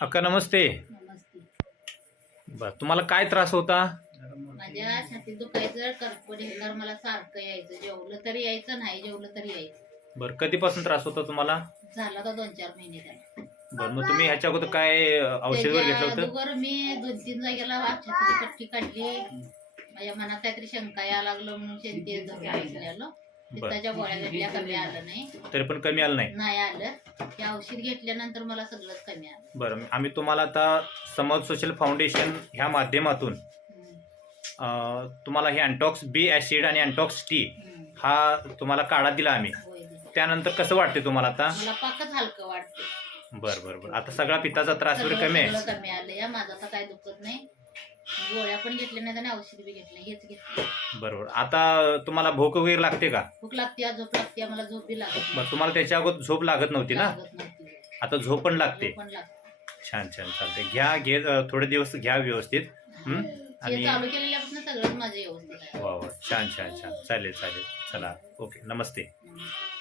अक्का नमस्ते. नमस्ते. तुम्हाला काय त्रास होता? माझ्या छातीत दुखायचं, करपड हेकार मला सारखं यायचं. जेवलं तरी यायचं, नाही जेवलं तरी यायचं. बरं, कधीपासून त्रास होता तुम्हाला? झाला तर 2-4 महिने त्याला. बरं, मग तुम्ही ह्याच्या अगोदर काय औषध वगैरे घेतलं होतं? अगोदर मी 2-3 जागेला छातीची पट्टी काढली. माझ्या मनात काहीतरी शंका यायला लागलं म्हणून शेती घेतलेलं. पित्ताच्या गोळ्या घेतल्या, कमी आलं नाही. तरी पण कमी आलं नाही? नाही आलं. ते औषध घेतल्यानंतर मला सगळंच कमी आलं. बरं, आम्ही तुम्हाला आता समज सोशल फाउंडेशन ह्या माध्यमातून तुम्हाला हे अँटॉक्स बी ऍसिड आणि अँटॉक्स टी हा तुम्हाला काढा दिला आम्ही. त्यानंतर कसं वाटते तुम्हाला आता? मला पाकच हलकं वाटतं. बरं बरं बरं. आता सगळा पित्ताचा त्रास वगैरे कमी आहे? सगळं कमी आलं. या माझं आता काय दुखत नाही. गोळ्या पण घेतल्या नाही आणि औषध बी घेतलं, हेच घेतलं. बरोबर. आता तुम्हाला भूक वगैरे लागते का? भूक लागते, झोप लागते. मला झोप बी लागत बरं, तुम्हाला त्याच्या अगोदर झोप लागत नव्हती ना? नव्हती. आता झोप पण लागते? झोप पण लागते. छान छान, चालते. घे थोडे दिवस घ्या व्यवस्थित. आणि चालू केलेल्यापासून सगळंच माझं व्यवस्थित आहे. वा वा, छान छान छान. चालेल चालेल. चला, ओके. नमस्ते. नमस्ते.